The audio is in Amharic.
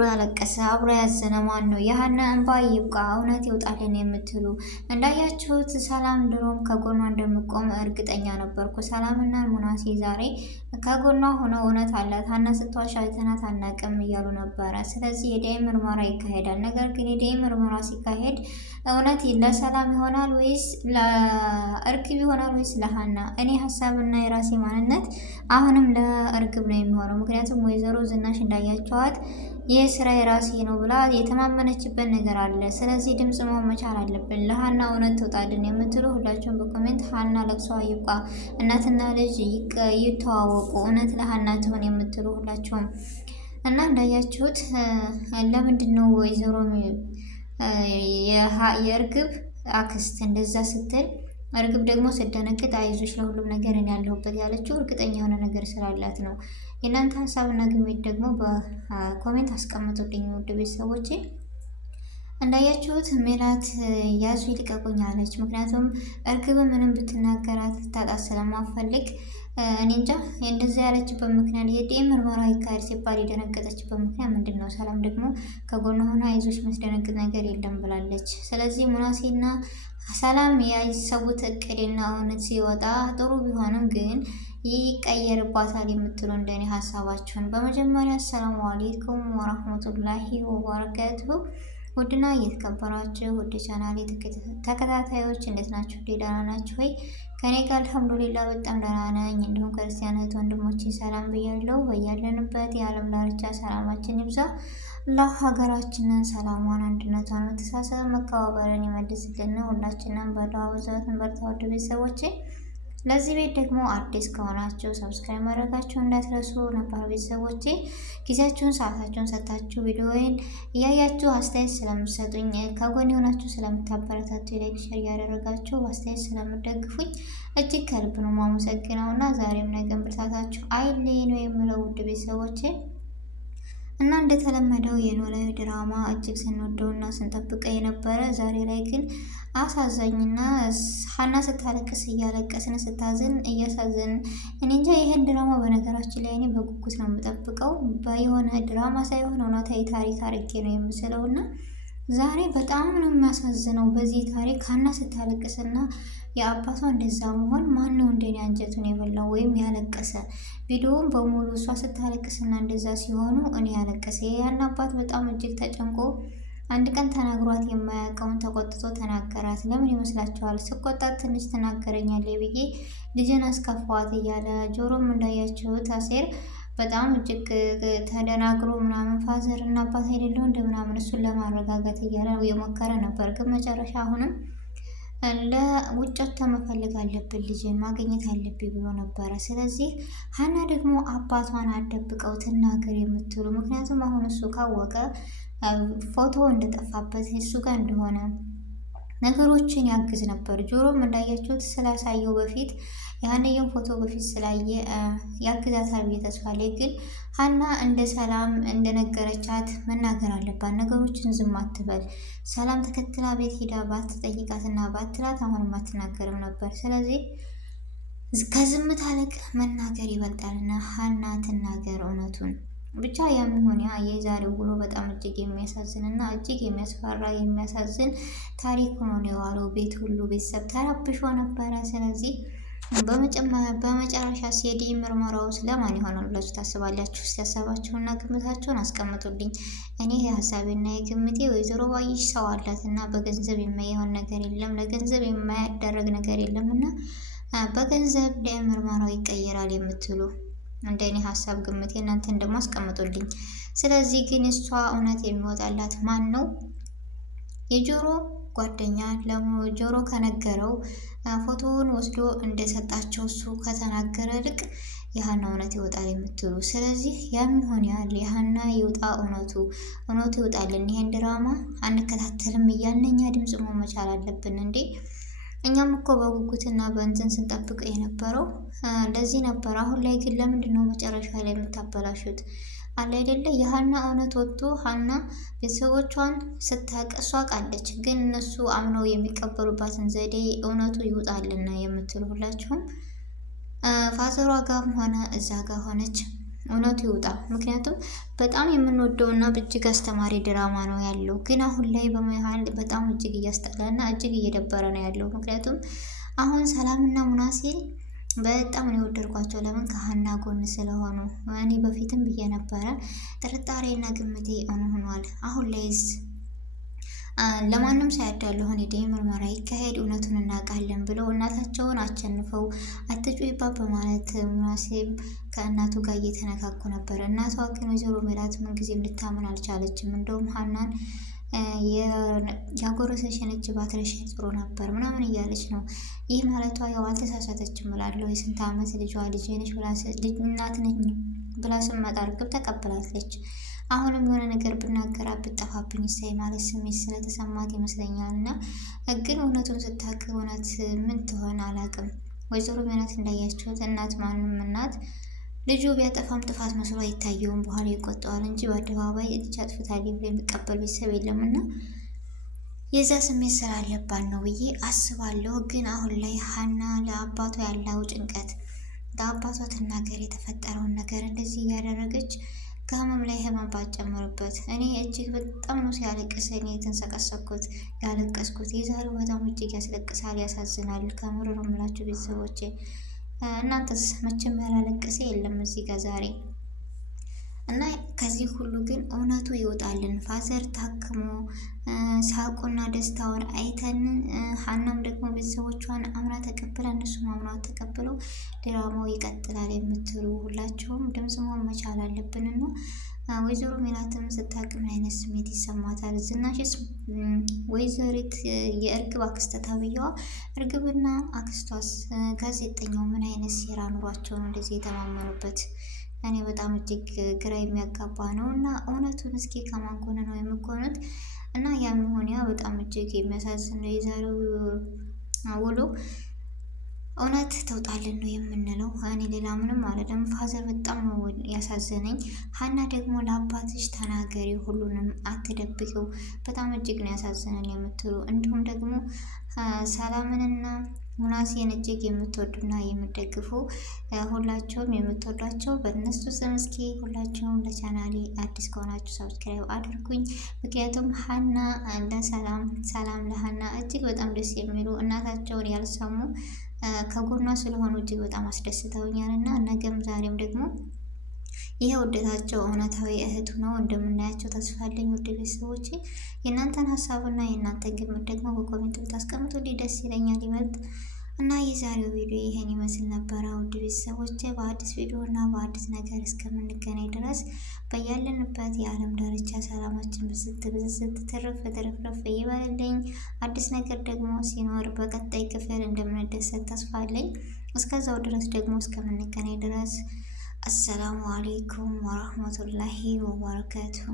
አብሮ ያለቀሰ አብሮ ያዘነ ማን ነው? የሀና እንባ ይብቃ፣ እውነት ይውጣልን የምትሉ እንዳያችሁት ሰላም ድሮም ከጎኗ እንደምቆም እርግጠኛ ነበርኩ። ሰላምና ሙናሴ ዛሬ ከጎኗ ሆነው እውነት አላት ሀና ስትዋሽ አይተናት አናቅም እያሉ ነበረ። ስለዚህ የዲኤንኤ ምርመራ ይካሄዳል። ነገር ግን የዲኤንኤ ምርመራ ሲካሄድ እውነት ለሰላም ይሆናል ወይስ ለእርግብ ይሆናል ወይስ ለሀና? እኔ ሀሳብና የራሴ ማንነት አሁንም ለእርግብ ነው የሚሆነው። ምክንያቱም ወይዘሮ ዝናሽ እንዳያቸዋት ይህ ስራ የራሴ ነው ብላ የተማመነችበት ነገር አለ። ስለዚህ ድምፅ መሆን መቻል አለብን። ለሀና እውነት ትውጣልን የምትሉ ሁላችሁም በኮሜንት ሀና ለቅሷ ይብቃ፣ እናትና ልጅ ይተዋወቁ፣ እውነት ለሀና ትሆን የምትሉ ሁላችሁም እና እንዳያችሁት ለምንድን ነው ወይዘሮ የእርግብ አክስት እንደዛ ስትል እርግብ ደግሞ ስደነግጥ አይዞሽ ለሁሉም ነገር እኔ ያለሁበት ያለችው እርግጠኛ የሆነ ነገር ስላላት ነው። የእናንተ ሀሳብና ግምት ደግሞ በኮሜንት አስቀምጡልኝ ውድ ቤተሰቦቼ። እንዳያችሁት ሜላት ያዙ ይልቀቁኝ አለች። ምክንያቱም እርግብ ምንም ብትናገራት ታጣት ስለማፈልግ እኔ እንጃ እንደዛ ያለችበት ምክንያት የዲኤንኤ ምርመራ ይካሄድ ሲባል የደነገጠችበት ምክንያት ምንድን ነው? ሰላም ደግሞ ከጎኗ ሆና አይዞሽ መስደነግጥ ነገር የለም ብላለች። ስለዚህ ሙናሴና ሰላም ያሰቡት እቅድና እውነት ሲወጣ ጥሩ ቢሆንም ግን ይቀየርባታል የምትሉ እንደኔ ሀሳባችሁን በመጀመሪያ አሰላሙ አሌይኩም ወራህመቱላሂ ወበረካቱሁ። ውድና እየተከበራችሁ ውድ ቻናሌ ተከታታዮች እንዴት ናችሁ? ደህና ናችሁ ወይ? ከኔ ጋር አልሐምዱሊላህ በጣም ደህና ነኝ። እንዲሁም ክርስቲያን እህት ወንድሞቼ ሰላም ብያለሁ። በያለንበት የዓለም ዳርቻ ሰላማችን ይብዛ። አላህ ሀገራችንን ሰላሟን፣ አንድነቷን፣ መተሳሰብ፣ መከባበርን ይመልስልን። ሁላችንም በዱዓ በጸሎት እንበርታ። ውድ ቤተሰቦቼ ለዚህ ቤት ደግሞ አዲስ ከሆናችሁ ሰብስክራይብ ማድረጋችሁ እንዳትረሱ። ነባር ቤተሰቦቼ ጊዜያችሁን ሰዓታችሁን ሰጥታችሁ ቪዲዮውን እያያችሁ አስተያየት ስለምትሰጡኝ ከጎን የሆናችሁ ስለምታበረታቱ ላይክ ሼር እያደረጋችሁ አስተያየት ስለምትደግፉኝ እጅግ ከልብ ነው የማመሰግነው እና ዛሬም ነገም ብርታታችሁ አይለኝ ነው የምለው ውድ ቤተሰቦቼ እና እንደተለመደው የኖላዊ ድራማ እጅግ ስንወደውና ስንጠብቀው የነበረ ዛሬ ላይ ግን አሳዛኝና ሀና ስታለቅስ እያለቀስን ስታዝን እያሳዘን እኔ እንጃ። ይሄን ድራማ በነገራችን ላይ እኔ በጉጉት ነው የምጠብቀው። በየሆነ ድራማ ሳይሆን እውነታዊ ታሪክ አድርጌ ነው የምስለው እና ዛሬ በጣም ነው የሚያሳዝነው። በዚህ ታሪክ ሀና ስታለቅስና የአባቷ እንደዛ መሆን ማን ነው እንደኔ አንጀቱን የበላው ወይም ያለቀሰ? ቪዲዮውን በሙሉ እሷ ስታለቅስና እንደዛ ሲሆኑ እኔ ያለቀሰ ያን አባት በጣም እጅግ ተጨንቆ አንድ ቀን ተናግሯት የማያውቀውን ተቆጥቶ ተናገራት። ለምን ይመስላችኋል? ስቆጣት ትንሽ ትናገረኛለች ብዬ ልጅን አስከፋዋት እያለ ጆሮም እንዳያችሁት አሴር በጣም እጅግ ተደናግሮ ምናምን ፋዘር እና አባት አይደለው እንደ ምናምን እሱን ለማረጋጋት እያለ የሞከረ ነበር። ግን መጨረሻ አሁንም ለውጮት መፈለግ አለብን ልጅን ማግኘት አለብኝ ብሎ ነበረ። ስለዚህ ሀና ደግሞ አባቷን አደብቀው ትናገር የምትሉ ምክንያቱም አሁን እሱ ካወቀ ፎቶ እንደጠፋበት እሱ ጋር እንደሆነ ነገሮችን ያግዝ ነበር። ጆሮም እንዳያችሁት ስላሳየው በፊት የሀናየውን ፎቶ በፊት ስላየ ያግዛታል ብዬ ተስፋ አለኝ። ግን ሀና እንደ ሰላም እንደነገረቻት መናገር አለባት። ነገሮችን ዝም አትበል። ሰላም ተከትላ ቤት ሄዳ ባትጠይቃትና ባትላት አሁንም አትናገርም ነበር። ስለዚህ ከዝምታ ይልቅ መናገር ይበልጣልና ሀና ትናገር እውነቱን። ብቻ የሚሆን የዛሬው ውሎ በጣም እጅግ የሚያሳዝን እና እጅግ የሚያስፈራ የሚያሳዝን ታሪክ ሆኖ ነው የዋለው። ቤት ሁሉ ቤተሰብ ተረብሾ ነበረ። ስለዚህ በመጨረሻ የዲኤንኤ ምርመራው ለማን ይሆናል ብላችሁ ታስባላችሁ? እስቲ ሀሳባችሁንና ግምታችሁን አስቀምጡልኝ። እኔ የሀሳቤና የግምቴ ወይዘሮ ባይሽ ሰው አላት እና በገንዘብ የማይሆን ነገር የለም፣ ለገንዘብ የማያደረግ ነገር የለም እና በገንዘብ ዲኤንኤ ምርመራው ይቀየራል የምትሉ እንደ እኔ ሀሳብ ግምቴ እናንተን ደግሞ አስቀምጡልኝ። ስለዚህ ግን እሷ እውነት የሚወጣላት ማን ነው? የጆሮ ጓደኛ ለጆሮ ከነገረው ፎቶውን ወስዶ እንደሰጣቸው እሱ ከተናገረ ልቅ የሀና እውነት ይወጣል የምትሉ ስለዚህ የሚሆን ያህል የሀና ይውጣ፣ እውነቱ ይውጣልን። ይሄን ድራማ አንከታተልም እያልን እኛ ድምጽ መቻል አለብን እንዴ? እኛም እኮ በጉጉትና በእንትን ስንጠብቅ የነበረው እንደዚህ ነበር። አሁን ላይ ግን ለምንድን ነው መጨረሻ ላይ የምታበላሹት? አለ አይደለ? የሀና እውነት ወጥቶ ሀና ቤተሰቦቿን ስታውቅ እሷ ቃለች፣ ግን እነሱ አምነው የሚቀበሉባትን ዘዴ እውነቱ ይውጣልና የምትሉ ሁላችሁም ፋዘሯ ጋርም ሆነ እዛ ጋር ሆነች እውነቱ ይውጣ። ምክንያቱም በጣም የምንወደውና እጅግ አስተማሪ ድራማ ነው ያለው፣ ግን አሁን ላይ በመሀል በጣም እጅግ እያስጠላና እጅግ እየደበረ ነው ያለው። ምክንያቱም አሁን ሰላምና ሙናሴ በጣም ነው የወደድኳቸው። ለምን? ከሀና ጎን ስለሆኑ። እኔ በፊትም ብዬ ነበረ ጥርጣሬና ግምቴ እውን ሆኗል። አሁን ላይስ ለማንም ሳያዳሉ ሆነ ምርመራ ይካሄድ እውነቱን እናውቃለን ብለው እናታቸውን አቸንፈው አትጩይባት በማለት ሙናሴም ከእናቱ ጋር እየተነካኩ ነበር። እናቷ ግን ወይዘሮ ሜላት ምንጊዜም ልታምን አልቻለችም። እንደውም ሀናን ያጎረሰሽን እጅ ባትረሽ ጥሩ ነበር ምናምን እያለች ነው። ይህ ማለቷ ያው አልተሳሳተችም እላለሁ። የስንት ዓመት ልጇ ልጅ ነች እናት ነኝ ብላ ስመጣ እርግብ ተቀብላለች። አሁንም የሆነ ነገር ብናገራ ብጠፋብኝ ይሳይ ማለት ስሜት ስለተሰማት ይመስለኛል። እና ግን እውነቱን ስታውቅ እውነት ምን ትሆን አላውቅም። ወይዘሮ ሜላት እንዳያችሁት እናት ማንም እናት ልጁ ቢያጠፋም ጥፋት መስሎ አይታየውም። በኋላ ይቆጠዋል እንጂ በአደባባይ ልጅ አጥፍታለች ብሎ የሚቀበል ቤተሰብ የለም። እና የዛ ስሜት ስላለባት ነው ብዬ አስባለሁ። ግን አሁን ላይ ሀና ለአባቷ ያለው ጭንቀት ለአባቷ ትናገር የተፈጠረውን ነገር እንደዚህ እያደረገች ከህመም ላይ ህመም ባጨምርበት። እኔ እጅግ በጣም ነው ሲያለቅስ እኔ የተንሰቀሰኩት ያለቀስኩት። የዛሬው በጣም እጅግ ያስለቅሳል፣ ያሳዝናል። ከምር ነው የምላችሁ ቤተሰቦቼ። እናንተስ? መቼም ያላለቀሰ የለም እዚህ ጋር ዛሬ። እና ከዚህ ሁሉ ግን እውነቱ ይወጣልን። ፋዘር ታክሞ ሳቁና ደስታውን አይተን ሀናም ደግሞ ቤተሰቦቿን አምና ተቀብላ እነሱም አምና ተቀብለው ድራማው ይቀጥላል የምትሉ ሁላቸውም ድምጽ መሆን መቻል አለብንና ወይዘሮ ሜላትም ስታውቅ ምን አይነት ስሜት ይሰማታል? ዝናሽስ ወይዘሪት የእርግብ አክስት ተብዬዋ እርግብና አክስቷስ ጋዜጠኛው ምን አይነት ሴራ ኑሯቸው ነው እንደዚህ የተማመኑበት? እኔ በጣም እጅግ ግራ የሚያጋባ ነው። እና እውነቱን እስኪ ከማን ጎን ነው የምትሆኑት? እና ያም ሆነ በጣም እጅግ የሚያሳዝን ነው የዛሬው ውሎ። እውነት ተውጣልን ነው የምንለው። እኔ ሌላ ምንም አልልም። ፋዘር በጣም ነው ያሳዘነኝ። ሀና ደግሞ ለአባትሽ ተናገሪ፣ ሁሉንም አትደብቂው፣ በጣም እጅግ ነው ያሳዘነን የምትሉ እንዲሁም ደግሞ ሰላምንና ሙናሴን እጅግ የምትወዱና የምትደግፉ ሁላቸውም የምትወዷቸው በእነሱ ስም እስኪ ሁላቸውም ለቻናሌ አዲስ ከሆናችሁ ሰብስክራይብ አድርጉኝ። ምክንያቱም ሀና ለሰላም፣ ሰላም ለሀና እጅግ በጣም ደስ የሚሉ እናታቸውን ያልሰሙ ከጎኗ ስለሆኑ እጅግ በጣም አስደስተውኛል እና ነገም ዛሬም ደግሞ ይህ ውደታቸው እውነታዊ እህቱ ነው እንደምናያቸው ተስፋ አለኝ። ውድ ቤተሰቦቼ የእናንተን ሀሳብና የእናንተን ግምት ደግሞ በኮሜንት ብታስቀምጡልኝ ደስ ይለኛል ይበልጥ። እና የዛሬው ቪዲዮ ይሄን ይመስል ነበረ። ውድ ቤተሰቦቼ በአዲስ ቪዲዮ እና በአዲስ ነገር እስከምንገናኝ ድረስ በያለንበት የዓለም ዳርቻ ሰላማችን ብዝት ብዝት ትርፍ ትርፍርፍ ይበልልኝ። አዲስ ነገር ደግሞ ሲኖር በቀጣይ ክፍል እንደምንደሰት ተስፋ አለኝ። እስከዛው ድረስ ደግሞ እስከምንገናኝ ድረስ አሰላሙ አሌይኩም ወረህመቱላሂ ወበረካቱሁ።